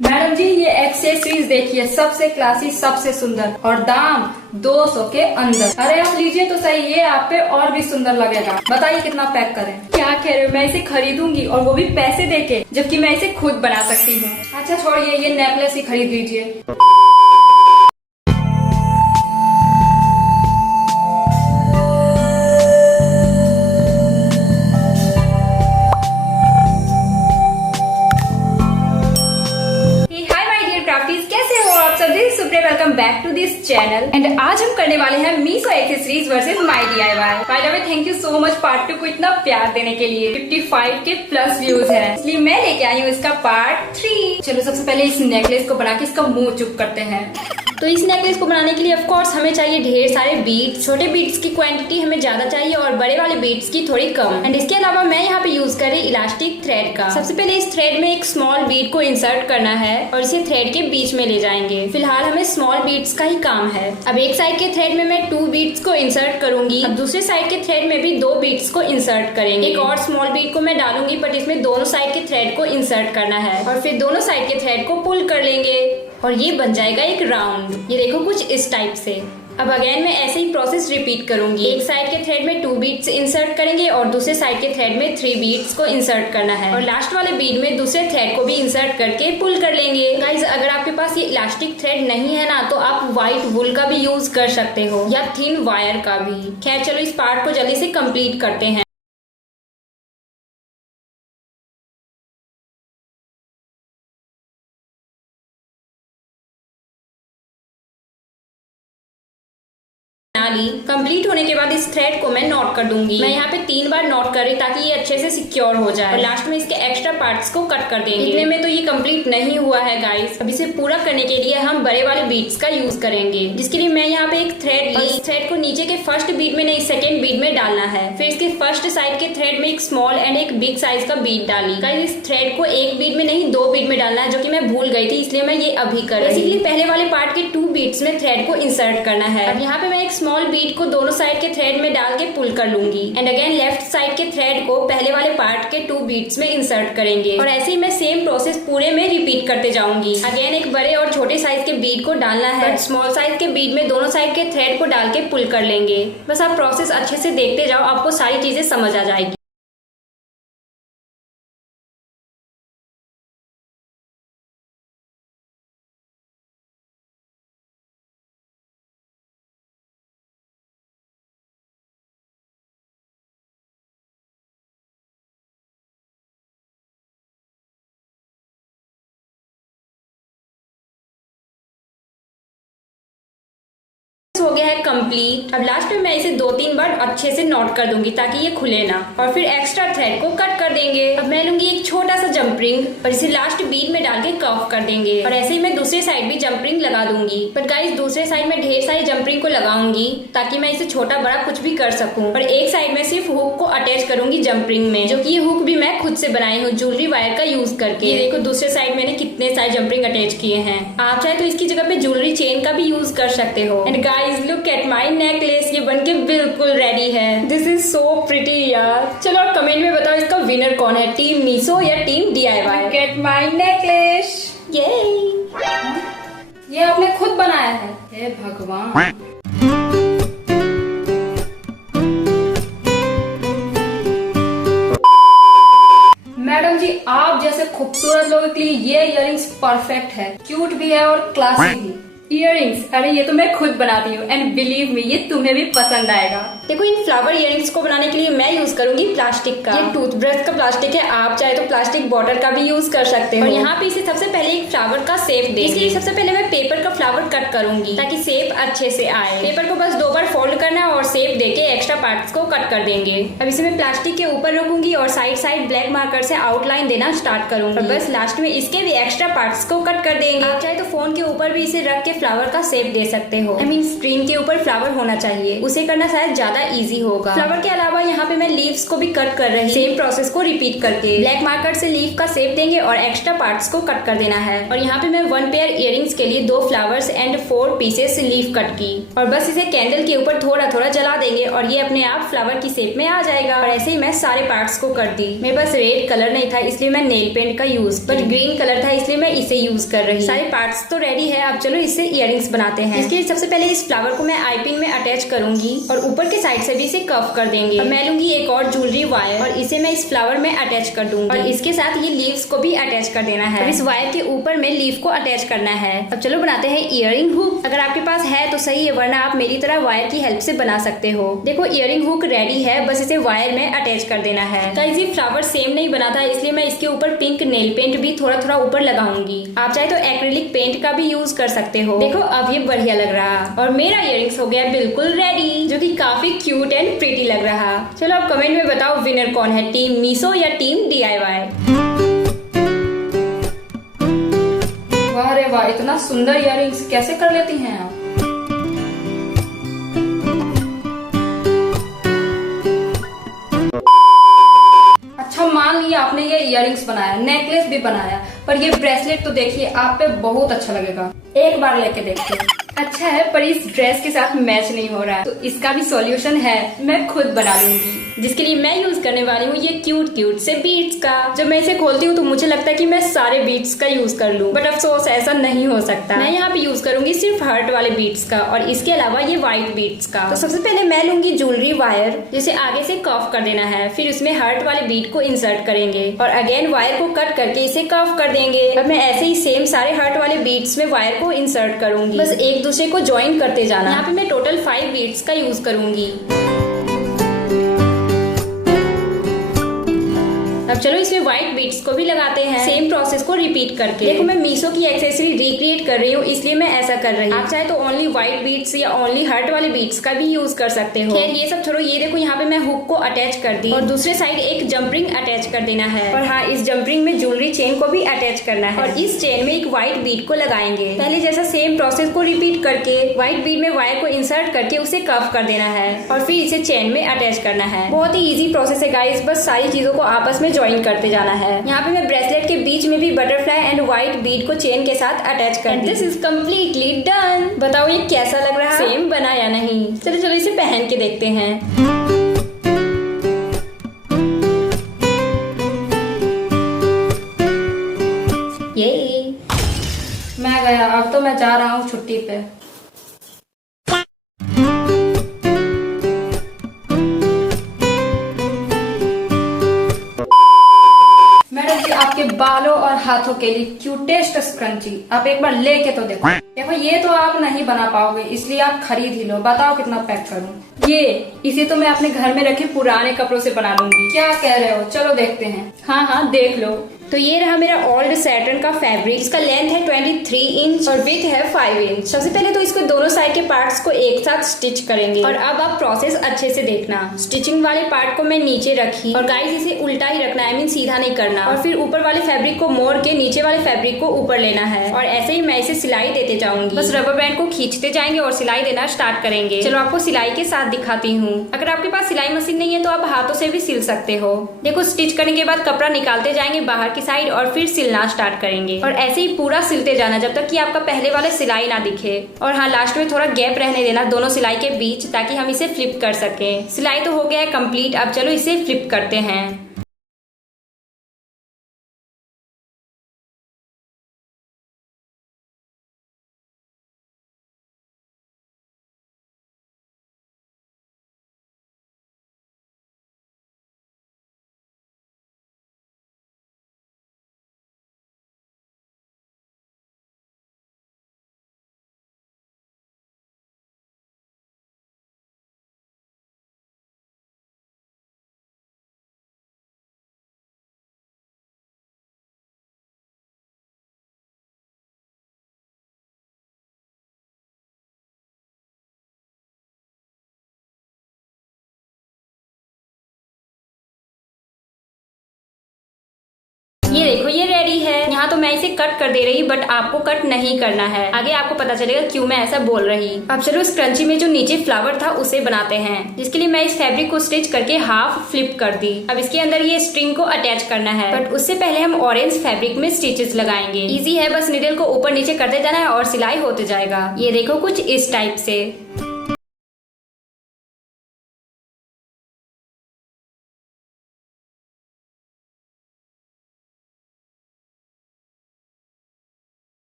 Madam जी ये accessories देखिए, सबसे क्लासी, सबसे सुंदर और दाम 200 के अंदर। अरे आप लीजिए तो सही, ये आप पे और भी सुंदर लगेगा। बताइए कितना पैक करें? क्या कह रहे हो, मैं इसे खरीदूंगी और वो भी पैसे देके, जबकि मैं इसे खुद बना सकती हूँ। अच्छा छोड़िए, ये नेकलेस ही खरीद लीजिए। Welcome back to this channel and आज हम करने वाले हैं Meesho accessories versus my DIY. By the way thank you so much part 2 को इतना प्यार देने के लिए। 55 के प्लस व्यूज हैं, इसलिए मैं लेके आई हूँ इसका पार्ट 3। चलो सबसे पहले इस नेकलेस को बना के इसका मुंह चुप करते हैं। तो इस नेकलेस को बनाने के लिए ऑफ कोर्स हमें चाहिए ढेर सारे बीड्स। छोटे बीड्स की क्वांटिटी हमें ज्यादा चाहिए और बड़े वाले बीड्स की थोड़ी कम। एंड इसके अलावा मैं यहाँ पे यूज कर रही इलास्टिक थ्रेड का। सबसे पहले इस थ्रेड में एक स्मॉल बीड को इंसर्ट करना है और इसे थ्रेड के बीच में ले जाएंगे। फिलहाल हमें स्मॉल बीड्स का ही काम है। अब एक साइड के थ्रेड में मैं 2 बीड्स को इंसर्ट करूंगी। अब दूसरे साइड के थ्रेड में भी 2 बीड्स को इंसर्ट करेंगे। एक और स्मॉल बीड को मैं डालूंगी, बट इसमें दोनों साइड के थ्रेड को इंसर्ट करना है और फिर दोनों साइड के थ्रेड को पुल कर लेंगे और ये बन जाएगा एक राउंड। ये देखो कुछ इस टाइप से। अब अगेन मैं ऐसे ही प्रोसेस रिपीट करूंगी। एक साइड के थ्रेड में 2 बीड्स इंसर्ट करेंगे और दूसरे साइड के थ्रेड में 3 बीड्स को इंसर्ट करना है और लास्ट वाले बीड में दूसरे थ्रेड को भी इंसर्ट करके पुल कर लेंगे। गाइस अगर आपके पास ये इलास्टिक थ्रेड नहीं है ना, तो आप व्हाइट वुल का भी यूज कर सकते हो या थिन वायर का भी। खैर चलो इस पार्ट को जल्दी से कंप्लीट करते हैं। कंप्लीट होने के बाद इस थ्रेड को मैं नॉट कर दूंगी। मैं यहाँ पे 3 बार नॉट कर रही ताकि ये अच्छे से सिक्योर हो जाए और लास्ट में इसके एक्स्ट्रा पार्ट्स को कट कर देंगे। इतने में तो ये कंप्लीट नहीं हुआ है गाइस। अब इसे पूरा करने के लिए हम बड़े वाले बीड्स का यूज करेंगे, जिसके लिए मैं यहाँ पे एक थ्रेड ली। इस थ्रेड को नीचे के फर्स्ट बीड में नहीं, सेकेंड बीड में डालना है। फिर इसके फर्स्ट साइड के थ्रेड में एक स्मॉल एंड एक बिग साइज का बीड डाली। गाइस इस थ्रेड को एक बीड में नहीं 2 बीड में डालना है, जो की मैं भूल गई थी, इसलिए मैं ये अभी कर रही हूँ। पहले वाले पार्ट के 2 बीड्स में थ्रेड को इंसर्ट करना है। अब यहाँ पे मैं एक स्मॉल बीड को दोनों साइड के थ्रेड में डाल के पुल कर लूंगी एंड अगेन लेफ्ट साइड के थ्रेड को पहले वाले पार्ट के 2 बीड्स में इंसर्ट करेंगे और ऐसे ही मैं सेम प्रोसेस पूरे में रिपीट करते जाऊंगी। अगेन एक बड़े और छोटे साइज के बीड को डालना है, बट स्मॉल साइज के बीड में दोनों साइड के थ्रेड को डाल के पुल कर लेंगे। बस आप प्रोसेस अच्छे से देखते जाओ, आपको सारी चीजें समझ आ जाएगी। हो गया है कंप्लीट। अब लास्ट में मैं इसे 2-3 बार अच्छे से नॉट कर दूंगी ताकि ये खुले ना, और फिर एक्स्ट्रा थ्रेड को कट कर देंगे। अब मैं लूंगी एक छोटा सा जंप रिंग और इसे लास्ट बीड में डाल के कर्व कर देंगे और ऐसे ही मैं दूसरे साइड भी जंप रिंग लगा दूंगी। बट गाइस दूसरे साइड में ढेर सारी जंप रिंग को लगाऊंगी ताकि मैं इसे छोटा बड़ा कुछ भी कर सकूं, और एक साइड में सिर्फ हुक को अटैच करूंगी जंप रिंग में, जो कि ये हुक भी मैं खुद से बनाई हूँ ज्वेलरी वायर का यूज करके। ये देखो दूसरे साइड मैंने कितने सारे जंप रिंग अटैच किए हैं। आप चाहे तो इसकी जगह पे ज्वेलरी चेन का भी यूज कर सकते हो। And guys look at my necklace, ये बनके बिल्कुल रेडी है। दिस इज सो प्रिटी यार। चलो आप कमेंट में बताओ इसका विनर कौन है, टीम मीशो या team DIY. Gate my necklace. ये आपने खुद बनाया है? हे भगवान। मैडम जी आप जैसे खूबसूरत लोगों के लिए ये इयररिंग्स परफेक्ट है। क्यूट भी है और क्लासी भी। इयररिंग्स, अरे ये तो मैं खुद बनाती हूँ एंड बिलीव मी ये तुम्हें भी पसंद आएगा। देखो इन फ्लावर इयररिंग्स को बनाने के लिए मैं यूज करूंगी प्लास्टिक का। ये टूथब्रश का प्लास्टिक है, आप चाहे तो प्लास्टिक बॉटल का भी यूज कर सकते हो। और यहाँ पे इसे सबसे पहले एक फ्लावर का शेप देंगे। इसलिए सबसे पहले मैं पेपर का फ्लावर कट करूंगी ताकि शेप अच्छे से आए। पेपर को बस 2 बार फोल्ड करना है और शेप देके एक्स्ट्रा पार्ट्स को कट कर देंगे। अब इसे मैं प्लास्टिक के ऊपर रखूंगी और साइड साइड ब्लैक मार्कर से आउटलाइन देना स्टार्ट करूंगी और बस लास्ट में इसके भी एक्स्ट्रा पार्ट्स को कट कर देंगे। आप चाहे तो फोन के ऊपर भी इसे रख के फ्लावर का शेप दे सकते हो। आई मीन स्क्रीन के ऊपर फ्लावर होना चाहिए, उसे करना शायद ज्यादा इजी होगा। फ्लावर के अलावा यहाँ पे मैं लीव्स को भी कट कर रही हूँ। सेम प्रोसेस को रिपीट करके ब्लैक मार्कर से लीफ का शेप देंगे और एक्स्ट्रा पार्ट्स को कट कर देना है। और यहाँ पे मैं 1 पेयर इयररिंग्स के लिए 2 flowers and 4 pieces leaf cut की और बस इसे कैंडल के ऊपर थोड़ा थोड़ा जला देंगे और ये अपने आप फ्लावर की शेप में आ जाएगा। और ऐसे ही मैं सारे पार्ट्स को कर दी। मेरे पास रेड कलर नहीं था इसलिए मैं नेल पेंट का यूज, बट ग्रीन कलर था इसलिए मैं इसे यूज कर रही। सारे पार्ट्स तो रेडी है, अब चलो इससे इयररिंग्स बनाते हैं। इसके लिए सबसे पहले इस फ्लावर को मैं आई पिन में अटैच करूंगी और ऊपर के साइड से भी इसे कव कर देंगे। और मैं लूंगी एक और ज्वेलरी वायर और इसे मैं इस फ्लावर में अटैच कर दूंगी और इसके साथ ये लीव्स को भी अटैच कर देना है और इस वायर के ऊपर में लीफ को अटैच करना है। अब चलो बनाते हैं इयररिंग हुक। अगर आपके पास है तो सही है, वरना आप मेरी तरह वायर की हेल्प से बना सकते हो। देखो इयररिंग हुक रेडी है, बस इसे वायर में अटैच कर देना है। गाइस ये फ्लावर सेम नहीं बना था इसलिए मैं इसके ऊपर पिंक नेल पेंट भी थोड़ा थोड़ा ऊपर लगाऊंगी। आप चाहे तो एक्रिलिक पेंट का भी यूज कर सकते हो। देखो अब ये बढ़िया लग रहा और मेरा इयररिंग्स हो गया बिल्कुल रेडी, जो कि काफी क्यूट एंड प्रीटी लग रहा। चलो अब कमेंट में बताओ विनर कौन है, टीम मीशो या टीम DIY। वाह रे वाह, इतना सुंदर इयररिंग्स कैसे कर लेती हैं आप। अच्छा मान लिया आपने ये इयररिंग्स बनाया, नेकलेस भी बनाया, पर ये ब्रेसलेट तो देखिए आप पे बहुत अच्छा लगेगा। एक बार लेके देखते हैं। अच्छा है पर इस ड्रेस के साथ मैच नहीं हो रहा है, तो इसका भी सॉल्यूशन है, मैं खुद बना लूंगी। जिसके लिए मैं यूज करने वाली हूँ ये क्यूट क्यूट से बीड्स का। जब मैं इसे खोलती हूँ तो मुझे लगता है कि मैं सारे बीड्स का यूज कर लूं, बट अफसोस ऐसा नहीं हो सकता। मैं यहाँ पे यूज करूंगी सिर्फ हार्ट वाले बीड्स का और इसके अलावा ये व्हाइट बीड्स का। तो सबसे पहले मैं लूंगी ज्वेलरी वायर, जिसे आगे से कफ कर देना है, फिर उसमें हार्ट वाले बीड को इंसर्ट करेंगे और अगेन वायर को कट करके इसे कफ कर देंगे। अब मैं ऐसे ही सेम सारे हार्ट वाले बीड्स में वायर को इंसर्ट करूंगी, बस एक दूसरे को ज्वाइन करते जाना। यहाँ पे मैं टोटल 5 बीड्स का यूज करूंगी। अब चलो इसमें व्हाइट बीड्स को भी लगाते हैं, सेम प्रोसेस को रिपीट करके। देखो मैं मीशो की एक्सेसरी रिक्रिएट कर रही हूँ इसलिए मैं ऐसा कर रही हूँ। आप चाहे तो ओनली व्हाइट बीड्स या ओनली हार्ट वाले बीड्स का भी यूज कर सकते हो। खैर ये सब छोड़ो, ये देखो यहाँ पे मैं हुक को अटैच कर दी और दूसरे साइड एक जंप रिंग अटैच कर देना है। और हाँ, इस जंप रिंग में ज्वेलरी चेन को भी अटैच करना है और इस चेन में एक व्हाइट बीड को लगाएंगे। पहले जैसा सेम प्रोसेस को रिपीट करके व्हाइट बीड में वायर को इंसर्ट करके उसे कफ कर देना है और फिर इसे चेन में अटैच करना है। बहुत ही इजी प्रोसेस है गाइस, बस सारी चीजों को आपस में ज्वाइन करते जाना है। यहाँ पे मैं ब्रेसलेट के बीच में भी बटरफ्लाई एंड व्हाइट बीड को चेन के साथ अटैच कर दी। This is completely done. बताओ ये कैसा लग रहा है, सेम बना या नहीं। चलो चलो इसे पहन के देखते हैं। ये मैं गया, अब तो मैं जा रहा हूँ छुट्टी पे। आपके बालों और हाथों के लिए क्यूटेस्ट स्क्रंची आप एक बार लेके तो देखो। देखो ये तो आप नहीं बना पाओगे इसलिए आप खरीद ही लो। बताओ कितना पैक करूं। ये इसे तो मैं अपने घर में रखे पुराने कपड़ों से बना लूंगी। क्या कह रहे हो, चलो देखते हैं। हाँ हाँ देख लो। तो ये रहा मेरा ओल्ड सैटर्न का फैब्रिक। इसका लेंथ है 23 इंच और विड्थ है 5 इंच। सबसे पहले तो इसको दोनों साइड के पार्ट्स को एक साथ स्टिच करेंगे और अब आप प्रोसेस अच्छे से देखना। स्टिचिंग वाले पार्ट को मैं नीचे रखी और गाइस इसे उल्टा ही रखना है, आई मीन सीधा नहीं करना। और फिर ऊपर वाले फैब्रिक को मोड़ के नीचे वाले फैब्रिक को ऊपर लेना है और ऐसे ही मैं इसे सिलाई देते जाऊंगी। बस रबर बैंड को खींचते जाएंगे और सिलाई देना स्टार्ट करेंगे। चलो आपको सिलाई के साथ दिखाती हूँ। अगर आपके पास सिलाई मशीन नहीं है तो आप हाथों से भी सिल सकते हो। देखो स्टिच करने के बाद कपड़ा निकालते जाएंगे बाहर की साइड और फिर सिलना स्टार्ट करेंगे और ऐसे ही पूरा सिलते जाना जब तक कि आपका पहले वाला सिलाई ना दिखे। और हाँ, लास्ट में थोड़ा गैप रहने देना दोनों सिलाई के बीच ताकि हम इसे फ्लिप कर सके। सिलाई तो हो गया है कंप्लीट, अब चलो इसे फ्लिप करते हैं। इसे कट कर दे रही बट आपको कट नहीं करना है। आगे आपको पता चलेगा क्यों मैं ऐसा बोल रही। अब चलो इस क्रंची में जो नीचे फ्लावर था उसे बनाते हैं, जिसके लिए मैं इस फैब्रिक को स्टिच करके हाफ फ्लिप कर दी। अब इसके अंदर ये स्ट्रिंग को अटैच करना है, बट उससे पहले हम ऑरेंज फैब्रिक में स्टिचेस लगाएंगे। इजी है, बस निडल को ऊपर नीचे करते जाना है और सिलाई होते जाएगा। ये देखो कुछ इस टाइप से।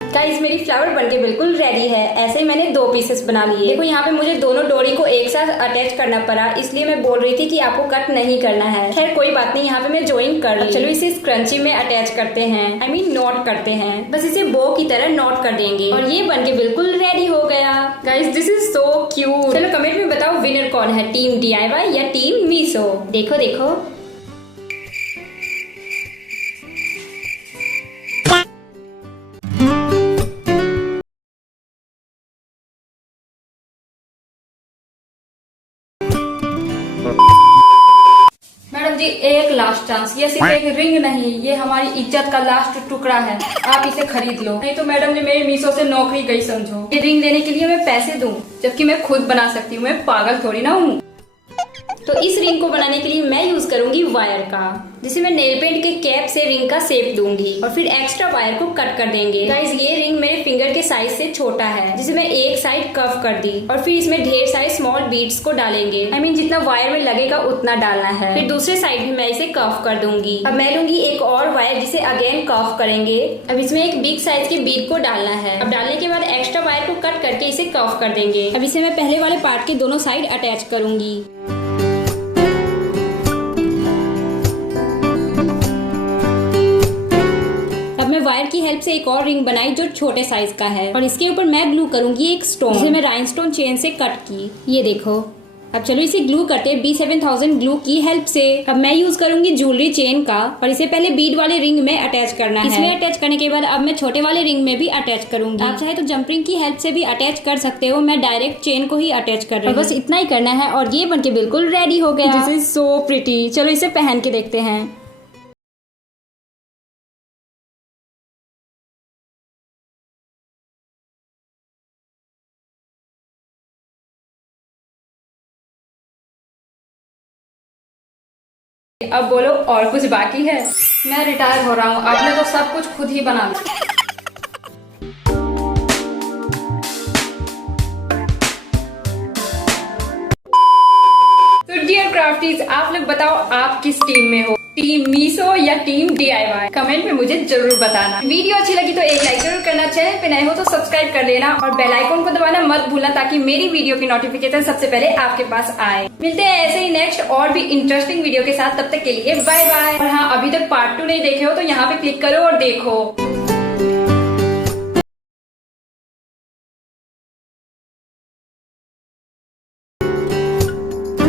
गाइस मेरी फ्लावर बनके बिल्कुल रेडी है। ऐसे ही मैंने 2 पीसेस बना लिए। देखो यहाँ पे मुझे दोनों डोरी को एक साथ अटैच करना पड़ा, इसलिए मैं बोल रही थी कि आपको कट नहीं करना है। खैर कोई बात नहीं, यहाँ पे मैं ज्वाइन कर ली। चलो इसे क्रंची में अटैच करते हैं, आई मीन नॉट करते हैं। बस इसे बो की तरह नॉट कर देंगे और ये बनके बिल्कुल रेडी हो गया। Guys this is so cute. चलो कमेंट में बताओ विनर कौन है, टीम DIY या टीम मीशो। देखो देखो मैडम जी, एक लास्ट चांस। ये सिर्फ एक रिंग नहीं, ये हमारी इज्जत का लास्ट टुकड़ा है। आप इसे खरीद लो, नहीं तो मैडम जी मेरी मीशो से नौकरी गई समझो। ये रिंग लेने के लिए मैं पैसे दूं, जबकि मैं खुद बना सकती हूँ। मैं पागल थोड़ी ना हूँ। तो इस रिंग को बनाने के लिए मैं यूज करूंगी वायर का, जिसे मैं नेल पेंट के कैप से रिंग का शेप दूंगी और फिर एक्स्ट्रा वायर को कट कर देंगे। गाइस ये रिंग मेरे फिंगर के साइज से छोटा है, जिसे मैं एक साइड कर्व कर दी और फिर इसमें ढेर सारे स्मॉल बीड्स को डालेंगे। आई मीन जितना वायर में लगेगा उतना डालना है। फिर दूसरे साइड भी मैं इसे कर्व कर दूंगी। अब मैं लूंगी एक और वायर, जिसे अगेन कर्व करेंगे। अब इसमें एक बिग साइज के बीड को डालना है। अब डालने के बाद एक्स्ट्रा वायर को कट करके इसे कर्व कर देंगे। अब इसे मैं पहले वाले पार्ट के दोनों साइड अटैच करूंगी। वायर की हेल्प से एक और रिंग बनाई जो छोटे साइज का है और इसके ऊपर मैं ग्लू करूंगी एक स्टोन, जिसे मैं राइनस्टोन चेन से कट की। ये देखो। अब चलो इसे ग्लू करते हैं B7000 ग्लू की हेल्प से। अब मैं यूज करूंगी ज्वेलरी चेन का और इसे पहले बीड वाले रिंग में अटैच करना है। इसमें अटैच करने के बाद अब मैं छोटे वाले रिंग में भी अटैच करूंगी। आप चाहे तो जंपरिंग की हेल्प से भी अटैच कर सकते हो। मैं डायरेक्ट चेन को ही अटैच कर रही हूँ। बस इतना ही करना है और ये बनके बिल्कुल रेडी हो गया। This is so pretty. चलो इसे पहन के देखते हैं। अब बोलो और कुछ बाकी है? मैं रिटायर हो रहा हूँ, आपने तो सब कुछ खुद ही बना लिया। तो डियर क्राफ्टीज, आप लोग बताओ आप किस टीम में हो, टीम मीशो या टीम DIY? कमेंट में मुझे जरूर बताना। वीडियो अच्छी लगी तो एक लाइक जरूर करना, चैनल पे नए हो तो सब्सक्राइब कर लेना और बेल आइकन को दबाना मत भूलना, ताकि मेरी वीडियो की नोटिफिकेशन सबसे पहले आपके पास आए। मिलते हैं ऐसे ही नेक्स्ट और भी इंटरेस्टिंग वीडियो के साथ। तब तक के लिए बाय बाय। और हाँ, अभी तक पार्ट 2 नहीं देखे हो तो यहाँ पे क्लिक करो और देखो।